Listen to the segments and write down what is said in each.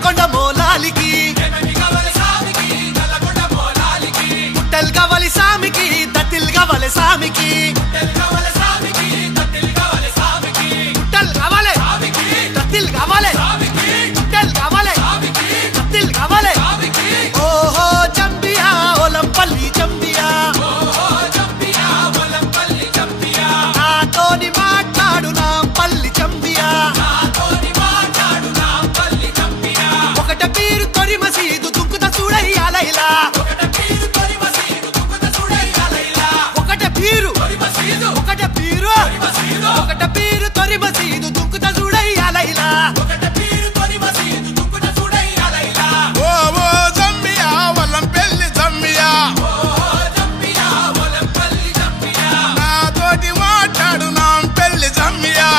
నల్లగొండ మోలాలికి పుట్టల్ కావాలి సామికి దత్తిల్ కావాలి సామికి పుట్టల్ కావాలి దత్తిల్ కావాలి పుట్టల్ కావాలి దత్తిల్ కావాలి ఓహో చంపియా ఒలంపల్లి చంపియా నాతోని మాట్లాడు నా పల్లి చంపియా ఒకట పీరు తొరి మసీదు దుంకుత చూడయ్యాలైలా ఒకట పీరు తొరి మసీదు దుంకుత చూడయ్యాలైలా ఓ ఓ జమ్మియా వల్లంపల్లి జమ్మియా నాతోటి మాట్లాడు నా పెళ్లి జమ్మియా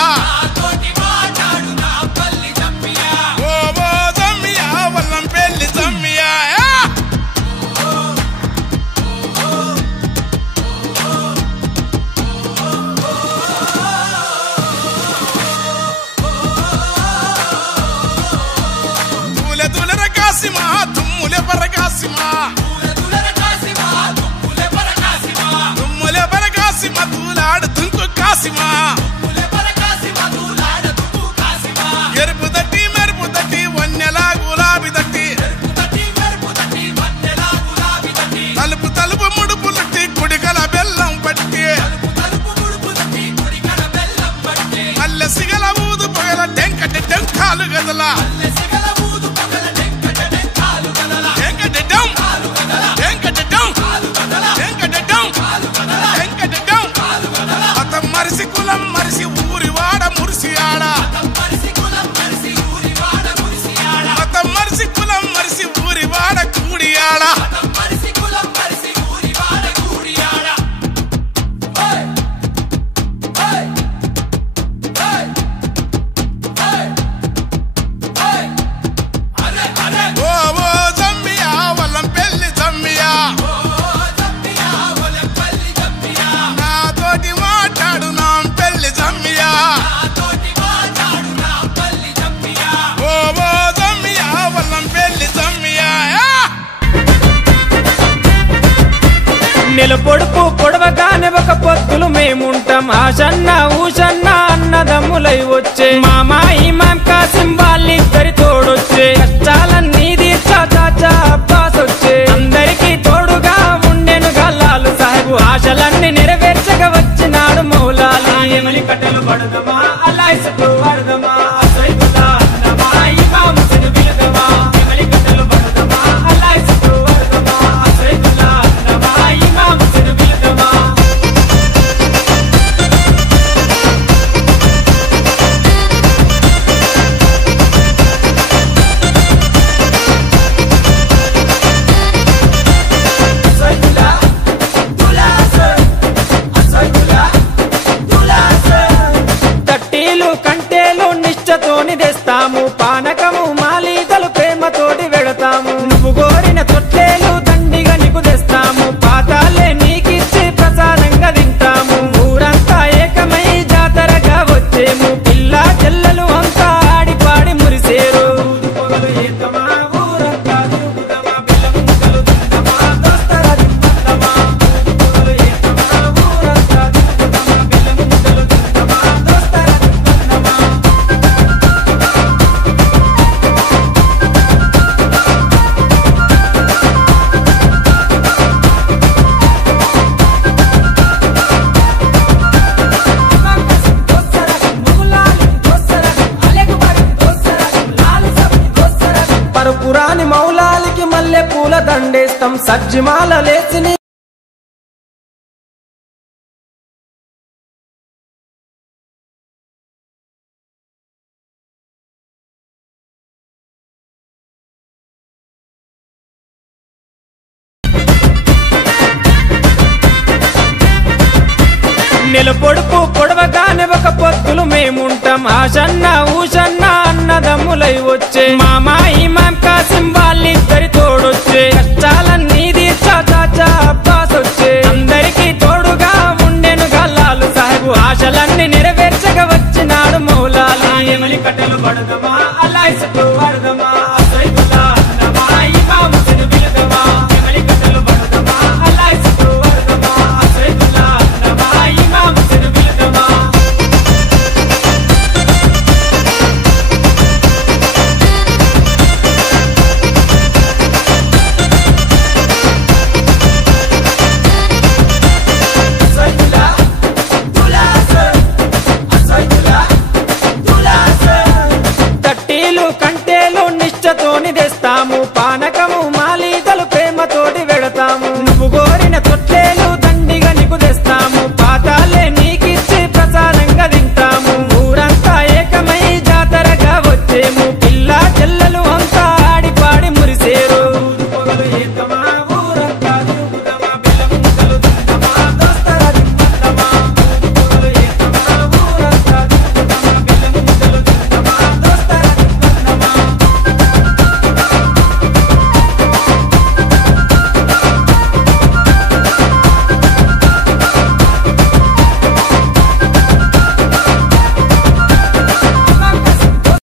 ఓ ఓ జమ్మియా వల్లంపల్లి జమ్మియా కాసిమా తుమ్ములే పరకాసిమా తుమ్ములే పరకాసిమా తూలాడు తుంకు కాసిమా ఎరుపు తట్టి మెరుపు తట్టి వన్నెలా గులాబీ తట్టి తలుపు తలుపు ముడుపు తట్టి కుడికల బెల్లం పట్టి మల్లె సిగల ఊదు పగల టెంకటి టెంకాలు గదల మరిసి కులం మరిసి ఊరి వాడ మురిసి ఆడ మతం మరిసి కులం మరిసి ఊరి వాడ కూడి ఆడ ఓ ఓ జమ్మియా వల్లంపల్లి జమ్మియా నాతోటి మాట్లాడు నా పెళ్లి జమ్మియా ఓ ఓ జమ్మియా వల్లంపల్లి జమ్మియా నెల పొడుపు పొడవగానే ఒక పొత్తులు మేముంటాం ఆశన్న ఊషన్న అన్నదమ్ములై వచ్చే మామా ఇమాం కాసిం వాళ్ళిద్దరి తోడొచ్చే కష్టాలన్నీ తీర్చా చాచా అబ్బాస్ వచ్చే అందరికీ తోడుగా ఉండెను గల్లాలు సాహెబు ఆశలన్నీ నెరవేర్చగా వచ్చినాడు మౌలాలి ఎమలి కట్టెలు పడదమా అల్లాయిసకు వాడదమా అసైదుల్లా అన్నమా ఇమాం హుస్సేన్ పిలదమా ఎమలి కట్టెలు పడదమా అల్లాయిసకు వాడదమా అసైదుల్లా అన్నమా ఇమాం హుస్సేన్ పిలదమా తట్టీలు కంటేలు నిష్టతోని తెస్తాము పానకము మాలీతలు ప్రేమతోటి వెడతాము నువ్వు కోరిన తొట్టేలు దండిగా నీకు తెస్తాము పాతాలే నీకిచ్చి ప్రసాదంగా తింటాము ఊరంతా ఏకమై జాతరగా వచ్చేము పిల్ల చెల్లెలు అంతా ఆడి పాడి మురిసేరు పొగలు ఏకమా ఊరంతా తిరుగుదమా పిల్ల ముక్కలు తిందమా దోస్తరా దింపందమా పొగలు ఏకమా ఊరంతా తిరుగుదమా పిల్ల ముక్కలు తిందమా దోస్తరా దింపందమా పరుపురాని మౌలాలికి మల్లె పూల దండేస్తాం సజ్జిమాల లేచిని నెల పొడుపు పొడవగానే ఒక పొత్తులు మేముంటాం ఆశన్న ఊషన్న అన్నదమ్ములై వచ్చే మామా ఇమాం కాసిం వాళ్ళిద్దరి తోడొచ్చే కష్టాలన్నీ తీర్చా చాచా అబ్బాస్ వచ్చే అందరికీ తోడుగా ఉండెను గల్లాలు సాహెబు ఆశలన్నీ నెరవేర్చగా వచ్చినాడు మౌలాలి ఎమలి కట్టెలు పడదమా